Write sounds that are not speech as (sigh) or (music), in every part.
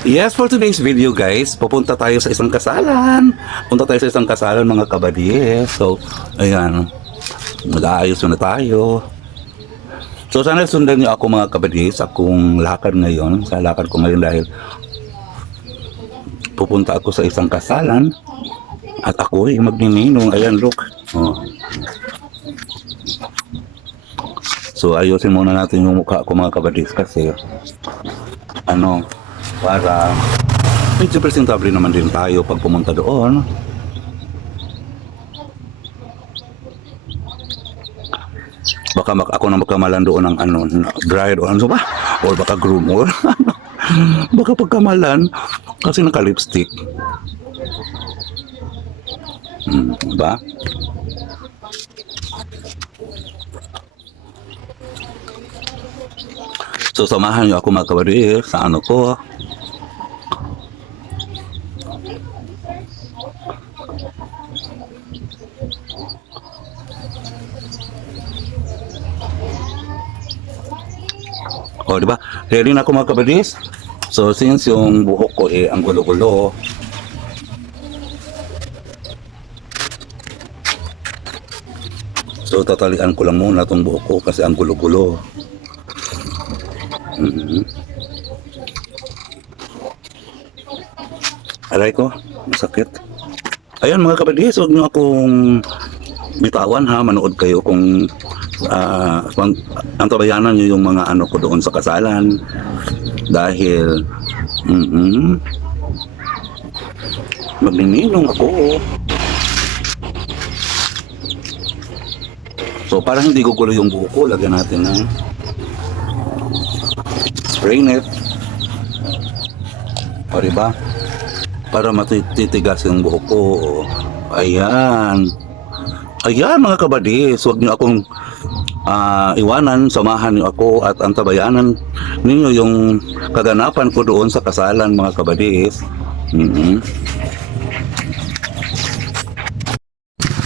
Yes, for today's video guys, pupunta tayo sa isang kasalan. Punta tayo sa isang kasalan mga kabadie. So, ayan. Mag-aayos na tayo. So, sana sundan niyo ako mga kabadie sa akong lakad ngayon. Sa lakad ko ngayon dahil pupunta ako sa isang kasalan. At ako ay magnininong. Ayan, look. Oh. So, ayusin muna natin yung mukha ko mga kabadis kasi ano, para medyo presentable naman din tayo pag pumunta doon. Baka mak ako na magkamalan doon ng ano, bride o ano ba? Or baka groom or (laughs) ano. baka pagkamalan kasi naka-lipstick. Hmm, ba? So samahan niyo ako mga kabarir sa ano ko. O, di ba? Ready na ako mga? So, since yung buhok ko eh, ang gulo-gulo, So, tatalian ko lang muna itong buhok ko kasi ang gulo-gulo. Mhm. Aray ko, masakit. Ayan mga kabadis, huwag niyo akong bitawan ha, manood kayo kung uh, antabayanan niyo yung mga ano ko doon sa kasalan. Dahil, mhm, magnininong ako. So, para hindi gugulo yung buhok ko, lagyan natin ng spray net. O, diba? Para matitigas yung buhok ko. Ayan. Ayan mga kabadis, huwag niyo akong ah, iwanan, samahan niyo ako at antabayanan ninyo yung kaganapan ko doon sa kasalan mga kabadis. Mhm.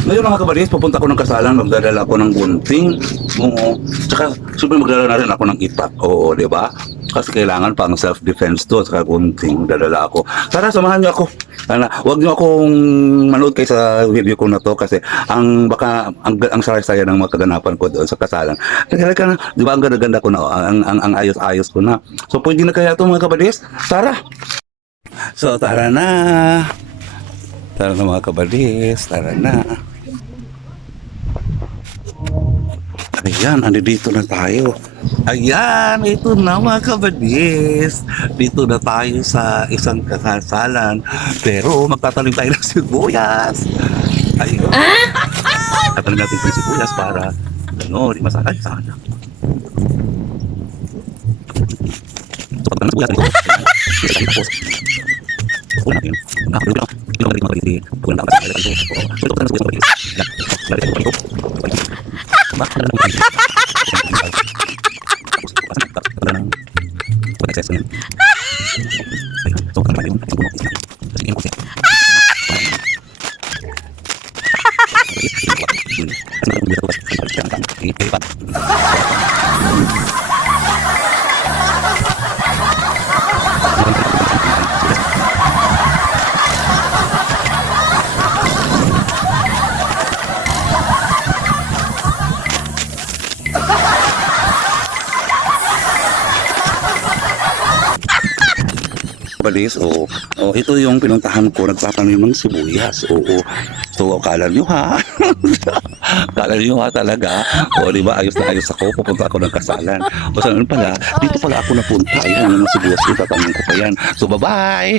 Ngayon mga kabadis, pupunta ko ng kasalan, magdadala ako ng gunting. Oo. Tsaka, siyempre magdadala na rin ako ng itak. Oo, di ba? Kasi kailangan pang self-defense to, tsaka gunting, dadala ako. Tara, samahan niyo ako. Sana, wag niyo akong manood kayo sa video ko na to kasi ang baka ang, ang saya-saya ng mga ko doon sa kasalan. Kaya ka na, di ba ang ganda-ganda ko na, ang, ang, ang ayos-ayos ko na. So pwede na kaya ito mga kabadis? Tara! So tara na! Tara na mga kabadis, tara na. Ayan, andito na tayo. Ayan, ito na mga kabadis. Dito na tayo sa isang kasasalan. Pero magtatanim tayo ng sibuyas. Ayun. Tatanim natin yung sibuyas para ano, di masakay sana. So, ng sibuyas, ito. Tapos, Wala natin. Nakapagod lang. Ito lang mga kabadis. Wala na ako. Ito, ito, ito, ito, ito. Yan. Lari tayo ito. Ba? Ano lang ito? Tapos, pagkatapos ng ano. Ano ang tama. Eh, Balis, oo. Oh, ito yung pinuntahan ko, nagtatanim ng sibuyas. Oo. So, akala nyo ha? (laughs) akala nyo ha talaga? O, di ba, ayos na ayos ako, pupunta ako ng kasalan. O, saan pala, dito pala ako napunta. Ayan, yung sibuyas ko, tatanim ko pa yan. So, bye-bye!